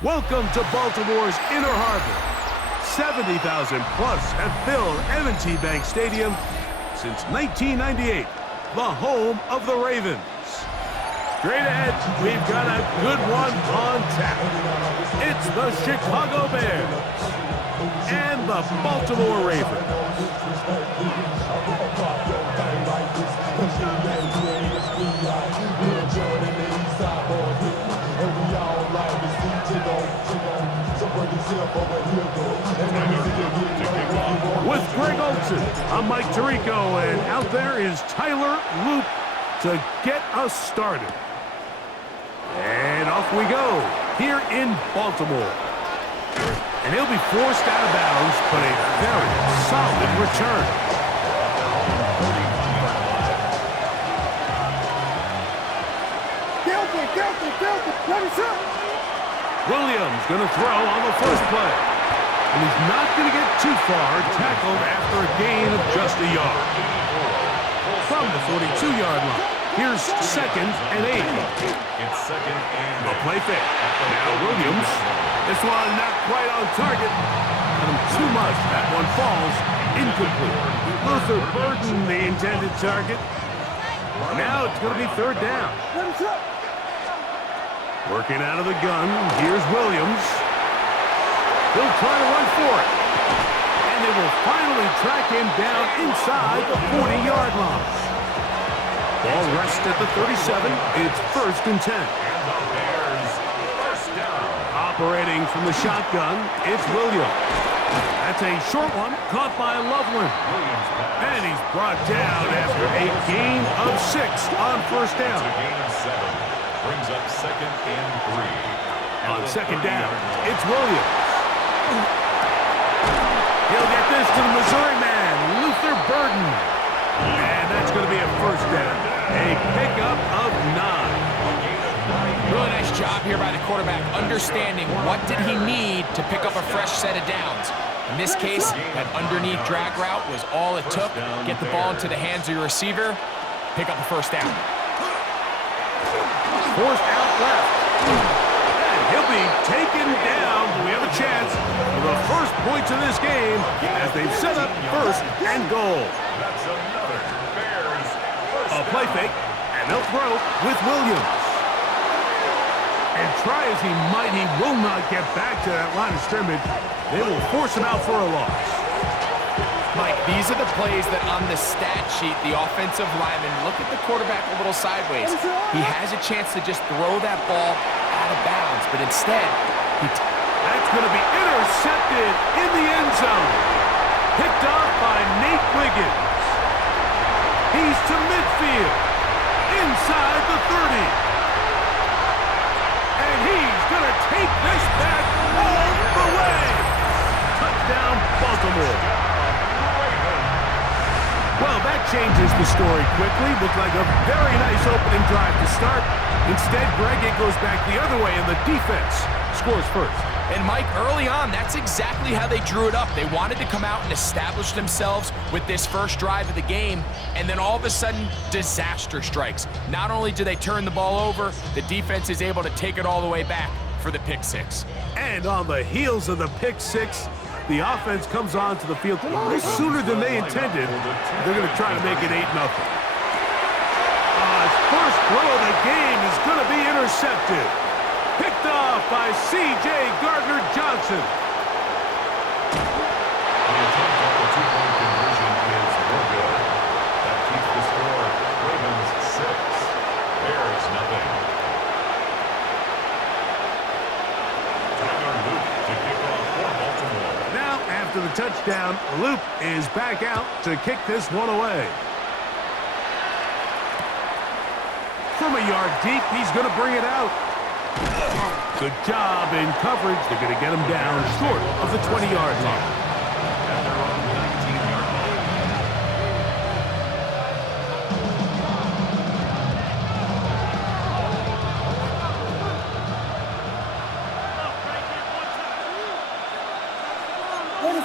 Welcome to Baltimore's Inner Harbor. 70,000 plus have filled M&T Bank Stadium since 1998, the home of the Ravens. Straight ahead, we've got a good one on tap. It's the Chicago Bears and the Baltimore Ravens. With Greg Olson, I'm Mike Tirico, and out there is Tyler Loop to get us started. And off we go here in Baltimore. And he'll be forced out of bounds, but a very solid return. Williams going to throw on the first play. And he's not going to get too far, tackled after a gain of just a yard. From the 42-yard line, here's 2nd and 8. It's 2nd and A play fake. Now Williams. This one not quite on target. Too much. That one falls incomplete. Luther Burden, the intended target. Now it's going to be 3rd down. Working out of the gun. Here's Williams. He'll try to run for it. And they will finally track him down inside the 40-yard line. Ball rests at the 37. It's 1st and 10. Operating from the shotgun, it's Williams. That's a short one, caught by Loveland. And he's brought down after a gain of 6 on 1st down. Brings up 2nd and 3. On 2nd down, it's Williams. He'll get this to the Missouri man, Luther Burden. And that's going to be a 1st down. A pickup of 9. Really nice job here by the quarterback, understanding what did he need to pick up a fresh set of downs. In this case, that underneath drag route was all it took. Get the ball into the hands of your receiver, pick up a 1st down. Forced out left. And he'll be taken down. We have a chance for the first points of this game as they've set up 1st and goal. That's another Bears. A play fake, and they'll throw with Williams. And try as he might, he will not get back to that line of scrimmage. They will force him out for a loss. Mike, these are the plays that on the stat sheet, the offensive lineman look at the quarterback a little sideways. He has a chance to just throw that ball out of bounds, but instead, that's going to be intercepted in the end zone. Picked off by Nate Wiggins. He's to midfield, inside the 30. And he's going to take this back all the way. Touchdown, Baltimore. Well, that changes the story quickly. Looked like a very nice opening drive to start. Instead, Greg, it goes back the other way, and the defense scores first. And Mike, early on, that's exactly how they drew it up. They wanted to come out and establish themselves with this first drive of the game, and then all of a sudden, disaster strikes. Not only do they turn the ball over, the defense is able to take it all the way back for the pick 6. And on the heels of the pick 6, the offense comes onto the field sooner than they intended. They're going to try to make it 8-0. His first throw of the game is going to be intercepted. Picked off by C.J. Gardner-Johnson. The attempt at the 2-point conversion is no good. That keeps the score Ravens 6, Bears nothing. Tyler Loop to kick off for Baltimore. Now, after the touchdown, Loop is back out to kick this one away. From a yard deep, he's going to bring it out. Good job in coverage. They're going to get him down short of the 20-yard line. And they're on the 19-yard line.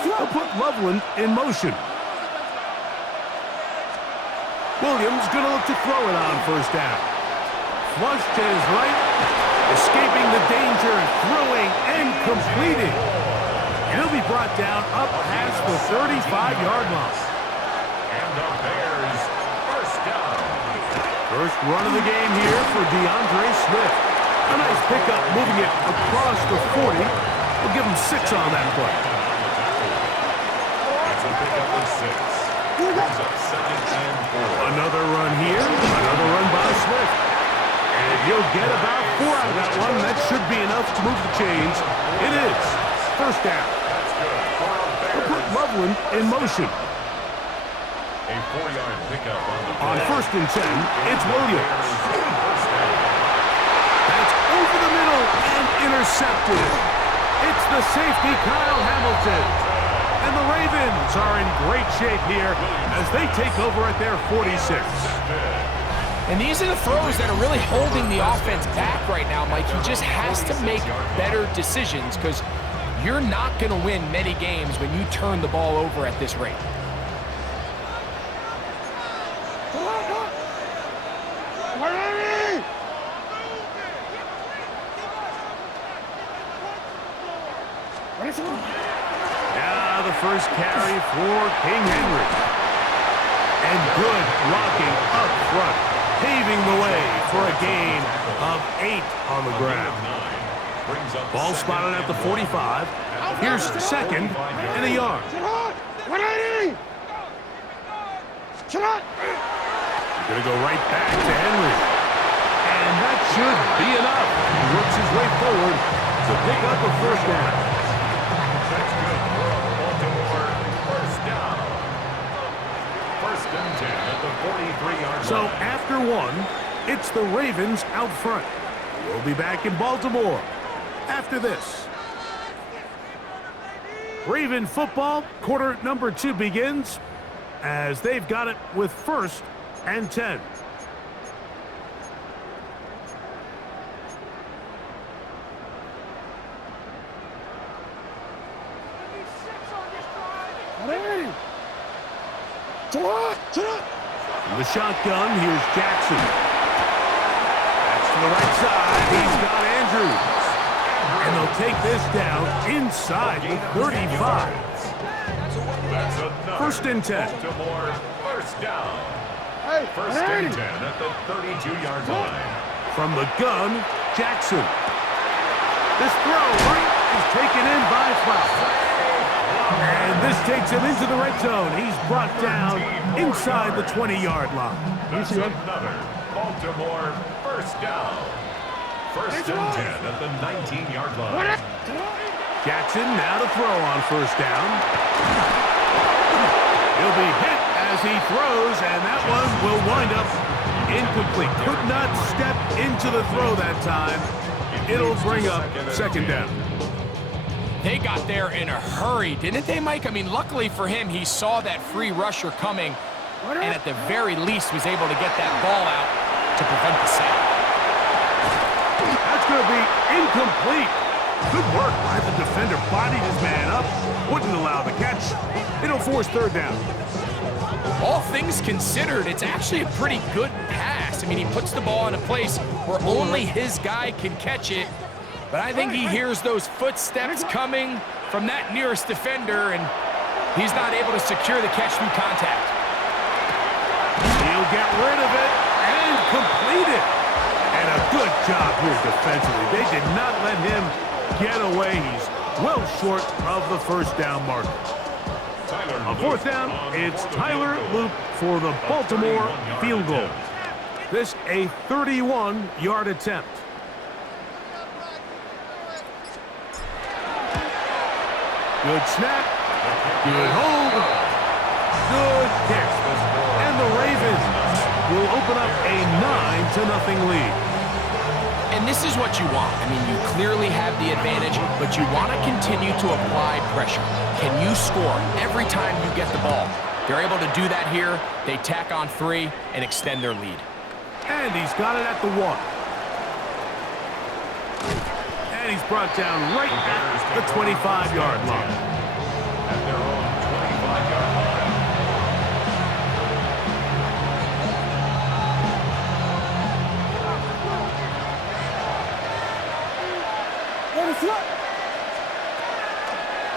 They'll put Loveland in motion. Williams going to look to throw it on 1st down. Flush to his right. Escaping the danger, throwing, and completing. And he'll be brought down up past the 35-yard line. And the Bears first down. First run of the game here for DeAndre Swift. A nice pickup, moving it across the 40. We'll give him 6 on that play. That's a pickup of 6. Brings up 2nd and 4. Another run here, another run by Swift. And he'll get about 4 out of that one. That should be enough to move the chains. It is. First down. That's good for a We'll put Bears. Loveland in motion. A 4-yard pickup on the On play. 1st and 10, it's Williams. First down. That's over the middle and intercepted. It's the safety, Kyle Hamilton. And the Ravens are in great shape here as they take over at their 46. And these are the throws that are really holding the offense back right now, Mike. He just has to make better decisions because you're not going to win many games when you turn the ball over at this rate. Now the first carry for King Henry. And good blocking up front, paving the way for a gain of 8 on the ground. Brings up Ball 2nd spotted at the and 45. Here's 2nd and a yard. Going to go right back to Henry. And that should be enough. He works his way forward to pick up a first down. That's good for a Baltimore first down. 1st and 10 at the 43-yard line. So after 1, it's the Ravens out front. We'll be back in Baltimore after this. Raven football, quarter number 2 begins as they've got it with 1st and 10. From the shotgun, here's Jackson. That's to the right side. He's got Andrews. And they'll take this down inside the 35. That's another 1st and 10. Baltimore first down. 1st and 10 at the 32-yard line. From the gun, Jackson. This throw right is taken in by Flower. And this takes him into the red zone. He's brought down inside the 20-yard line. That's another Baltimore first down. 1st and 10 at the 19-yard line. Jackson now to throw on 1st down. He'll be hit as he throws, and that one will wind up incomplete. Could not step into the throw that time. It'll bring up 2nd down. They got there in a hurry, didn't they, Mike? I mean, luckily for him, he saw that free rusher coming and at the very least was able to get that ball out to prevent the sack. That's going to be incomplete. Good work by the defender. Bodied his man up. Wouldn't allow the catch. It'll force 3rd down. All things considered, it's actually a pretty good pass. I mean, he puts the ball in a place where only his guy can catch it. But I think he hears those footsteps coming from that nearest defender, and he's not able to secure the catch through contact. He'll get rid of it and complete it. And a good job here defensively. They did not let him get away. He's well short of the 1st down mark. On 4th down, it's Tyler Loop for the Baltimore field goal. This a 31-yard attempt. Good snap, good hold, good kick. And the Ravens will open up a 9-0 lead. And this is what you want. I mean, you clearly have the advantage, but you want to continue to apply pressure. Can you score every time you get the ball? They're able to do that here. They tack on 3 and extend their lead. And he's got it at the 1. And he's brought down right at the 25-yard line. At their own 25-yard line.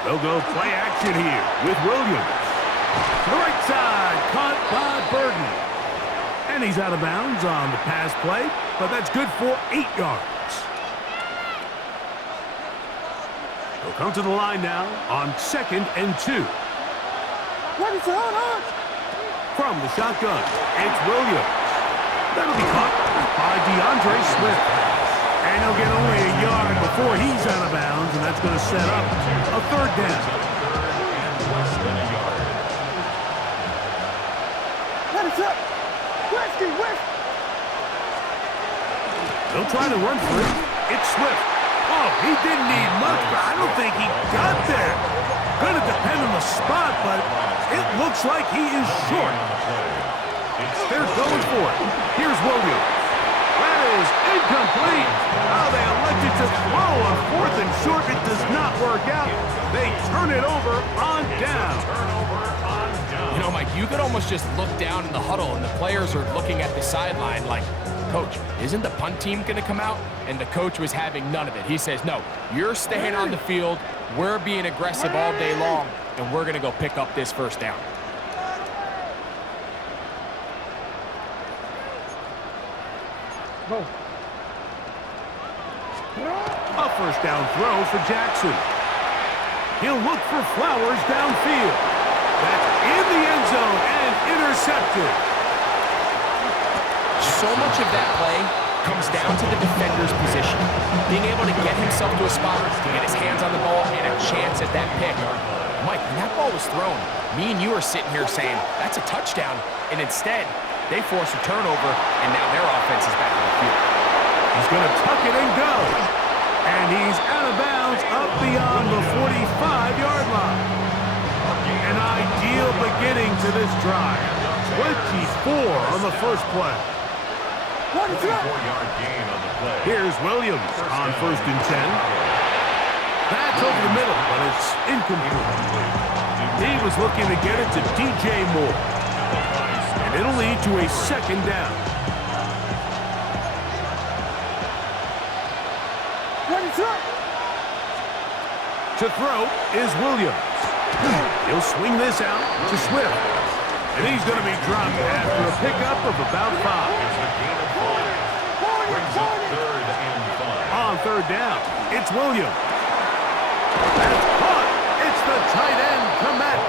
They'll go play action here with Williams. To the right side, caught by Burden. And he's out of bounds on the pass play, but that's good for 8 yards. They'll come to the line now on 2nd and 2. From the shotgun, it's Williams. That'll be caught by DeAndre Swift. And he'll get only a yard before he's out of bounds, and that's going to set up a 3rd down. They'll try to run for it. It's Swift. Oh, he didn't need much, but I don't think he got there. Going to depend on the spot, but it looks like he is short. They're going for it. Here's Williams. That is incomplete. Oh, they elected to throw on 4th and short. It does not work out. They turn it over on down. You know, Mike, you could almost just look down in the huddle, and the players are looking at the sideline like, Coach, isn't the punt team going to come out? And the coach was having none of it. He says, no, you're staying on the field. We're being aggressive all day long, and we're going to go pick up this 1st down. A 1st down throw for Jackson. He'll look for Flowers downfield. That's in the end zone and intercepted. So much of that play comes down to the defender's position. Being able to get himself to a spot, to get his hands on the ball, and a chance at that pick. Mike, when that ball was thrown, me and you are sitting here saying, that's a touchdown. And instead, they force a turnover, and now their offense is back on the field. He's going to tuck it and go. And he's out of bounds up beyond the 45-yard line. An ideal beginning to this drive. 24 on the first play. 4-yard gain on the play. Here's Williams on 1st and 10. That's over the middle, but it's incomplete. He was looking to get it to DJ Moore. And it'll lead to a 2nd down. To throw is Williams. He'll swing this out to Swift. And he's going to be dropped after a pickup of about 5. On 3rd down, it's Williams. That's caught. It's the tight end, Komet.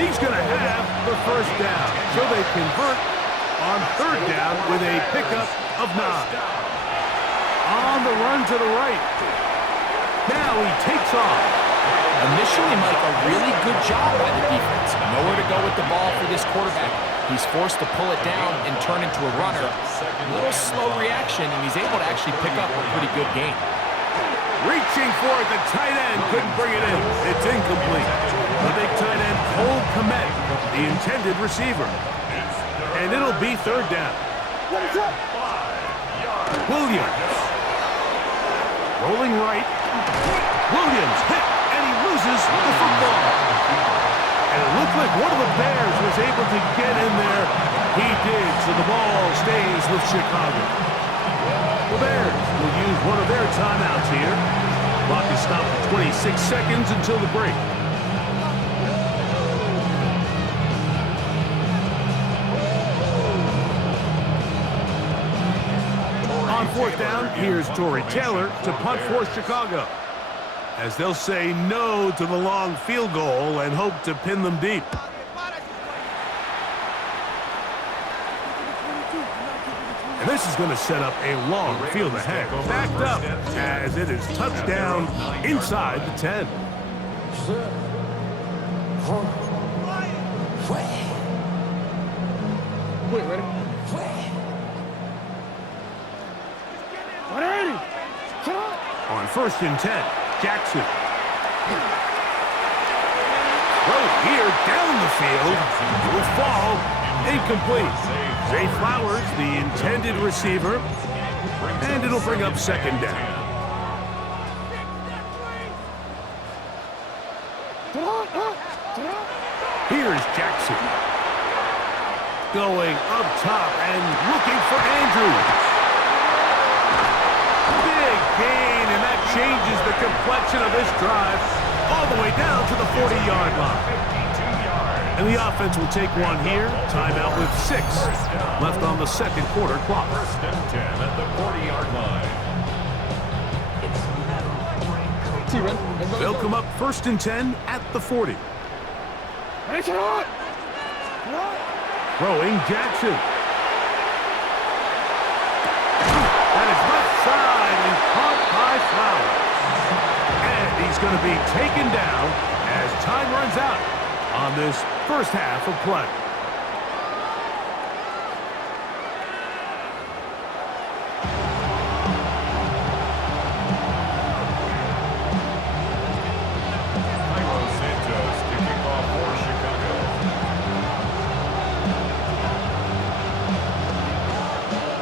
He's going to have the 1st down. So they convert on 3rd down with a pickup of 9. On the run to the right. Now he takes off. Initially, Mike, a really good job by the defense. Nowhere to go with the ball for this quarterback. He's forced to pull it down and turn into a runner. A little slow reaction, and he's able to actually pick up a pretty good gain. Reaching for it, the tight end couldn't bring it in. It's incomplete. The big tight end, Cole Komet, the intended receiver. And it'll be 3rd down. Williams. Rolling right. Williams hit, and he loses the football. And it looked like one of the Bears was able to get in there. He did, so the ball stays with Chicago. The Bears will use one of their timeouts here. Clock is stopped at 26 seconds until the break. On 4th down, here's Torrey Taylor to punt for Chicago, as they'll say no to the long field goal and hope to pin them deep. And this is going to set up a long field ahead, backed up as it is touchdown inside the 10. On 1st and 10, Jackson. Throw here down the field. Will fall. Incomplete. Zay Flowers, the intended receiver. And it'll bring up 2nd down. Here's Jackson. Going up top and looking for Andrews. Big gain, and that changes the complexion of this drive all the way down to the 40-yard line. And the offense will take one here. Timeout with 6 left on the second quarter clock. First and 10 at the 40-yard line. They'll come up first and 10 at the 40. Throwing Jackson. That is left side and caught by Flowers. And he's going to be taken down as time runs out on this first half of play.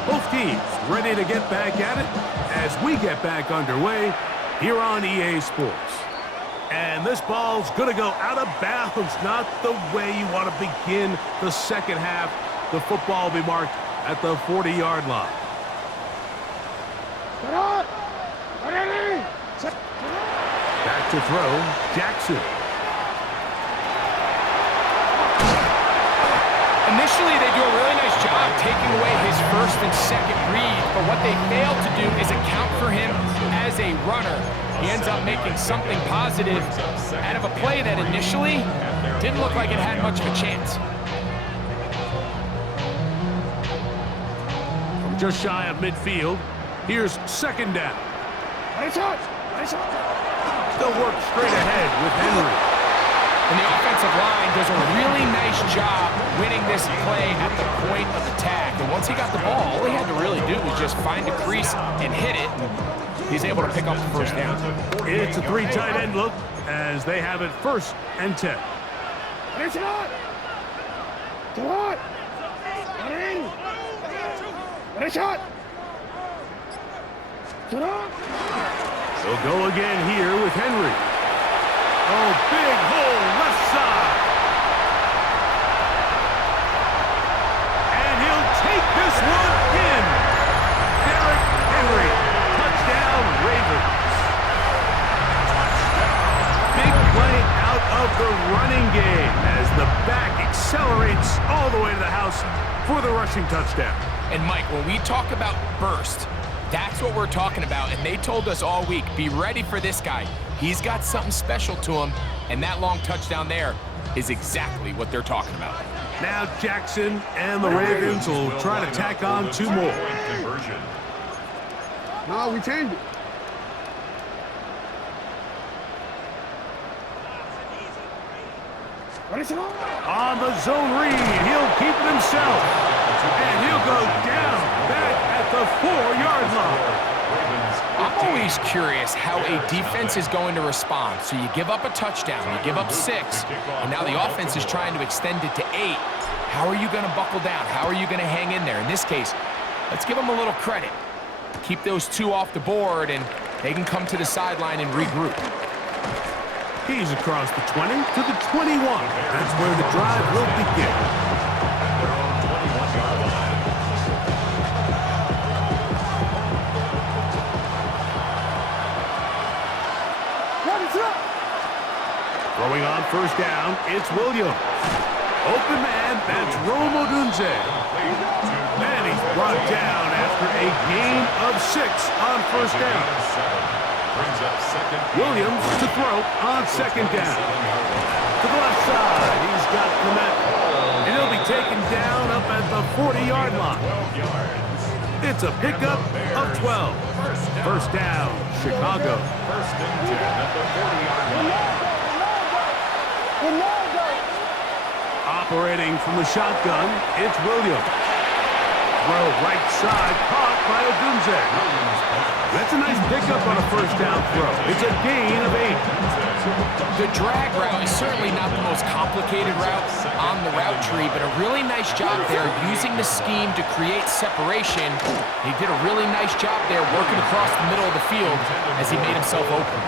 Both teams ready to get back at it as we get back underway here on EA Sports. And this ball's going to go out of bounds, not the way you want to begin the second half. The football will be marked at the 40-yard line. Back to throw, Jackson. Initially, they do a really nice job taking away his first and second read, but what they fail to do is account for him as a runner. He ends up making something positive out of a play that initially didn't look like it had much of a chance. From just shy of midfield, here's second down. They'll work straight ahead with Henry. And the offensive line does a really nice job winning this play at the point of attack. And once he got the ball, all he had to really do was just find a crease and hit it. And he's able to pick up the first down. It's a 3 tight end look as they have it first and 10. They'll go again here with Henry. Oh, big hole left side. And he'll take this one in. Derrick Henry. Touchdown, Ravens. Big play out of the running game as the back accelerates all the way to the house for the rushing touchdown. And Mike, when we talk about burst, that's what we're talking about. And they told us all week, be ready for this guy. He's got something special to him, and that long touchdown there is exactly what they're talking about. Now Jackson and the Ravens will try to tack on 2 more. No, we changed it. On the zone read, he'll keep it himself. And he'll go down back at the 4-yard line. I'm always curious how a defense is going to respond. So you give up a touchdown, you give up 6, and now the offense is trying to extend it to 8. How are you going to buckle down? How are you going to hang in there? In this case, let's give them a little credit. Keep those 2 off the board, and they can come to the sideline and regroup. He's across the 20 to the 21. That's where the drive will begin. Throwing on first down, it's Williams. Open man, that's Rome Odunze. And he's brought down after a gain of 6 on first down. Williams to throw on second down. To the left side, he's got Clement. And he'll be taken down up at the 40-yard line. It's a pickup of 12. First down, Chicago. First and 10 at the 40-yard line. Operating from the shotgun, it's Williams. Throw right side, caught by Odunze. That's a nice pickup on a first down throw. It's a gain of 8. The drag route is certainly not the most complicated route on the route tree, but a really nice job there using the scheme to create separation. He did a really nice job there working across the middle of the field as he made himself open.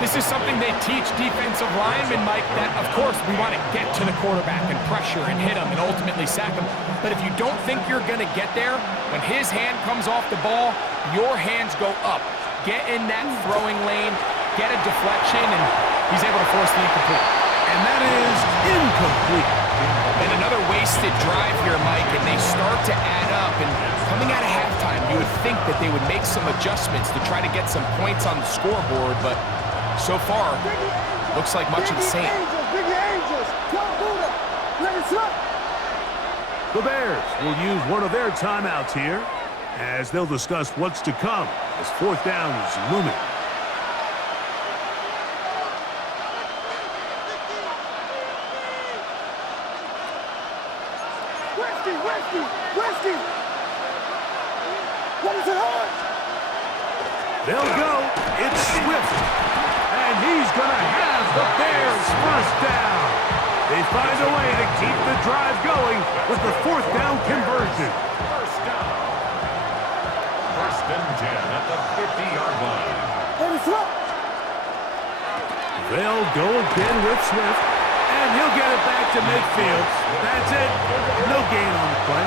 This is something they teach defensive linemen, Mike, that, of course, we want to get to the quarterback and pressure and hit him and ultimately sack him. But if you don't think you're going to get there, when his hand comes off the ball, your hands go up. get in that throwing lane, get a deflection, and he's able to force the incomplete. And that is incomplete. And another wasted drive here, Mike, and they start to add up. And coming out of halftime, you would think that they would make some adjustments to try to get some points on the scoreboard, but so far, looks like much of the same. The Bears will use one of their timeouts here as they'll discuss what's to come as fourth down is looming. They'll go. It's Swift. And he's going to have the Bears first down. They find a way to keep the drive going with the fourth down conversion. First down. First and 10 at the 50-yard line. They'll go again with Swift. And he'll get it back to midfield. That's it. No gain on the play.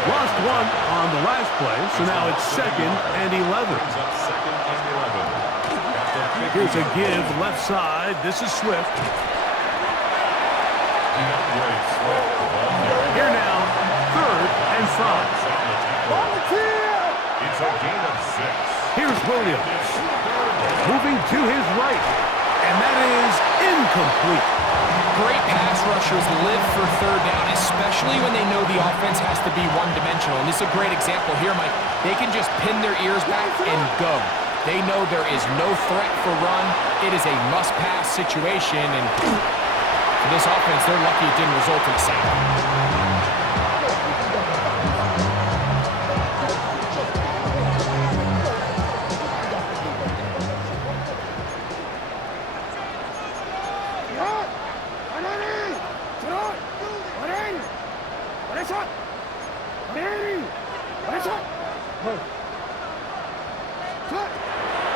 Lost one on the last play, so now it's 2nd and 11. Second and 11. Here's a give left side. This is Swift. Here now, 3rd and 5. It's a gain of 6. Here's Williams. Moving to his right. And that is incomplete. Great pass rushers live for third down, especially when they know the offense has to be one-dimensional. And this is a great example here, Mike. They can just pin their ears back and go. They know there is no threat for run. It is a must-pass situation, and for this offense, they're lucky it didn't result in a sack.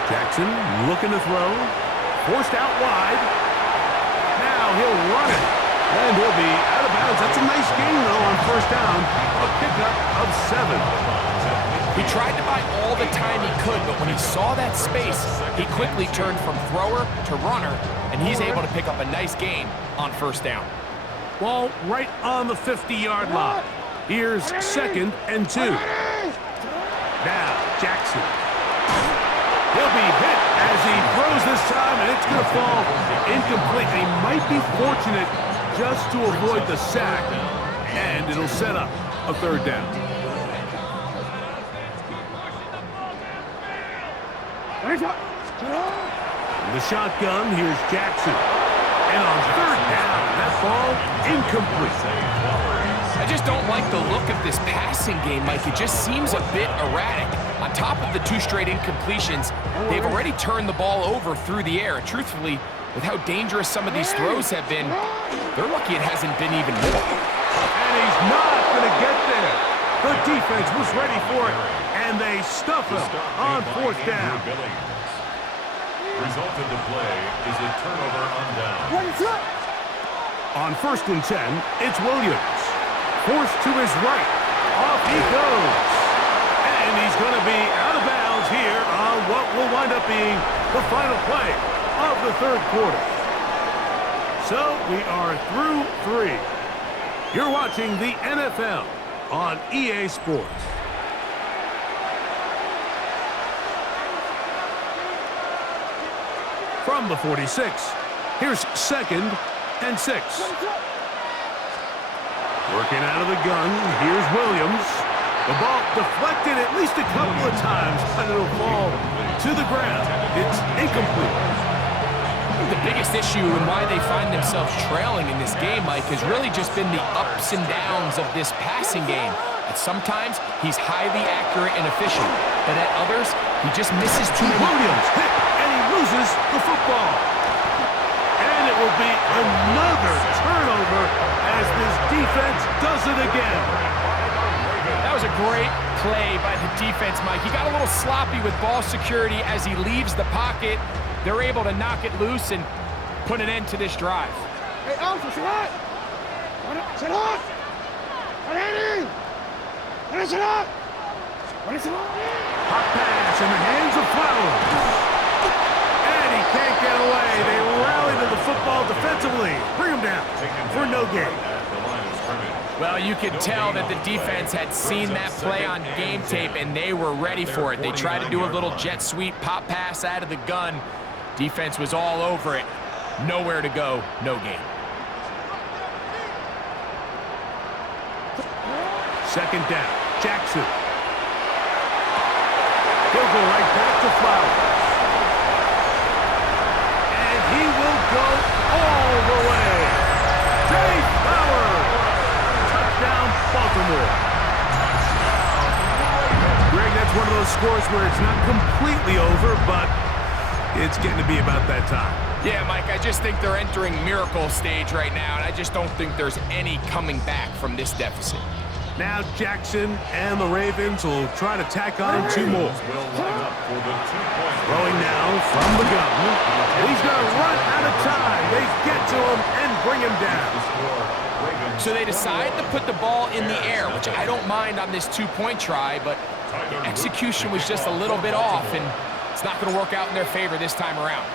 Jackson looking to throw. Forced out wide. Now he'll run it. And he'll be out of bounds. That's a nice gain, though, on first down. A pickup of 7. He tried to buy all the time he could, but when he saw that space, he quickly turned from thrower to runner, and he's able to pick up a nice gain on first down. Ball right on the 50-yard line. Here's 2nd and 2. Now, Jackson. He'll be hit as he throws this time, and it's going to fall incomplete. They might be fortunate just to avoid the sack, and it'll set up a 3rd down. In the shotgun, here's Jackson. And on 3rd down, that ball incomplete. I just don't like the look of this passing game, Mike. It just seems a bit erratic. On top of the 2 straight incompletions, they've already turned the ball over through the air. Truthfully, with how dangerous some of these throws have been, they're lucky it hasn't been even more. And he's not going to get there. The defense was ready for it, and they stuff him on 4th down. Result of the play is a turnover on down. On 1st and 10, it's Williams. Forced to his right. Off he goes. And he's going to be out of bounds here on what will wind up being the final play of the 3rd quarter. So we are through 3. You're watching the NFL on EA Sports. From the 46, here's 2nd and 6. Working out of the gun, here's Williams. The ball deflected at least a couple of times, but it'll fall to the ground. It's incomplete. The biggest issue and why they find themselves trailing in this game, Mike, has really just been the ups and downs of this passing game. At sometimes, he's highly accurate and efficient, but at others, he just misses too many. Williams hit, and he loses the football. And it will be another turnover as this defense does it again. That was a great play by the defense, Mike. He got a little sloppy with ball security as he leaves the pocket. They're able to knock it loose and put an end to this drive. Hey, Alpha, sit up! Sit up! Ready? Sit up! Sit up! Hot pass in the hands of Flowers. And he can't get away. They rally to the football defensively. Bring him down for no gain. Well, you could tell that the defense had seen that play on game tape, and they were ready for it. They tried to do a little jet sweep pop pass out of the gun. Defense was all over it. Nowhere to go, no gain. Second down, Jackson. He'll go right back to Flowers. And he will go all the way. Jay Flowers. Touchdown, Baltimore. Greg, that's one of those scores where it's not completely over, but it's getting to be about that time. Yeah, Mike, I just think they're entering miracle stage right now, and I just don't think there's any coming back from this deficit. Now Jackson and the Ravens will try to tack on two more. Throwing now from the gun. And he's going to run out of time. They get to him and bring him down. So they decide to put the ball in the air, which I don't mind on this two-point try, but the execution was just a little bit off, and it's not going to work out in their favor this time around.